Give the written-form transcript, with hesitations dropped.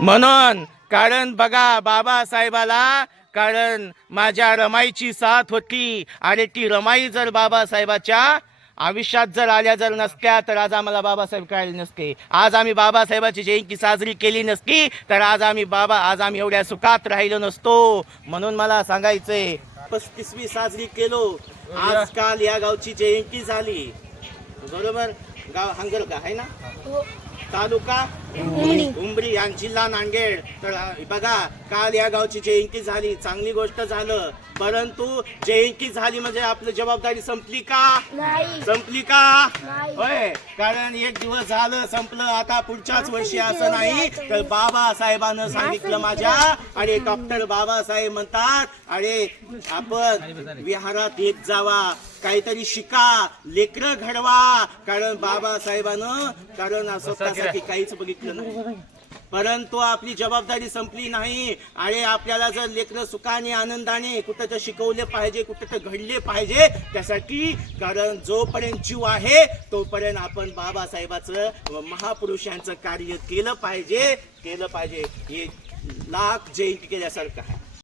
म्हणून कारण बघा बाबासाहेबाला कारण माझ्या रमाईची साथ होती आणि ती रमाई जर बाबासाहेबाच्या आयुष्यात जर आल्या जर नसत्या तर आज आम्हाला बाबासाहेब कळले नसते. आज आम्ही बाबासाहेबाची जयंती साजरी केली नसती तर आज आम्ही एवढ्या सुखात राहिलो नसतो. म्हणून मला सांगायचंय 35वी साजरी केलो. आजकाल या गावची जयंती झाली बरोबर. गाव हंगर का आहे ना तालुका उमरी आणि जिल्हा नांदेड. तर बघा काल या गावची जयंती झाली चांगली गोष्ट झालं. परंतु जयंती झाली म्हणजे आपली जबाबदारी संपली का? संपली का? होय. कारण एक दिवस झालं संपलं. आता पुढच्याच वर्षी असं नाही तर बाबासाहेबांना सांगितलं माझ्या आणि डॉक्टर बाबासाहेब म्हणतात अरे आपण विहारात येत जावा काहीतरी शिका लेकरं घडवा. कारण बाबासाहेबानं कारण स्वतःसाठी काहीच बघितलं नाही. परंतु आपली जबाबदारी संपली नाही. आणि आपल्याला जर लेकरं सुखाने आनंदाने कुठं तर शिकवले पाहिजे कुठं तर घडले पाहिजे त्यासाठी कारण जोपर्यंत जीव आहे तोपर्यंत आपण बाबासाहेबाचं महापुरुषांचं कार्य केलं पाहिजे. हे लाख जयंती केल्यासारखं आहे.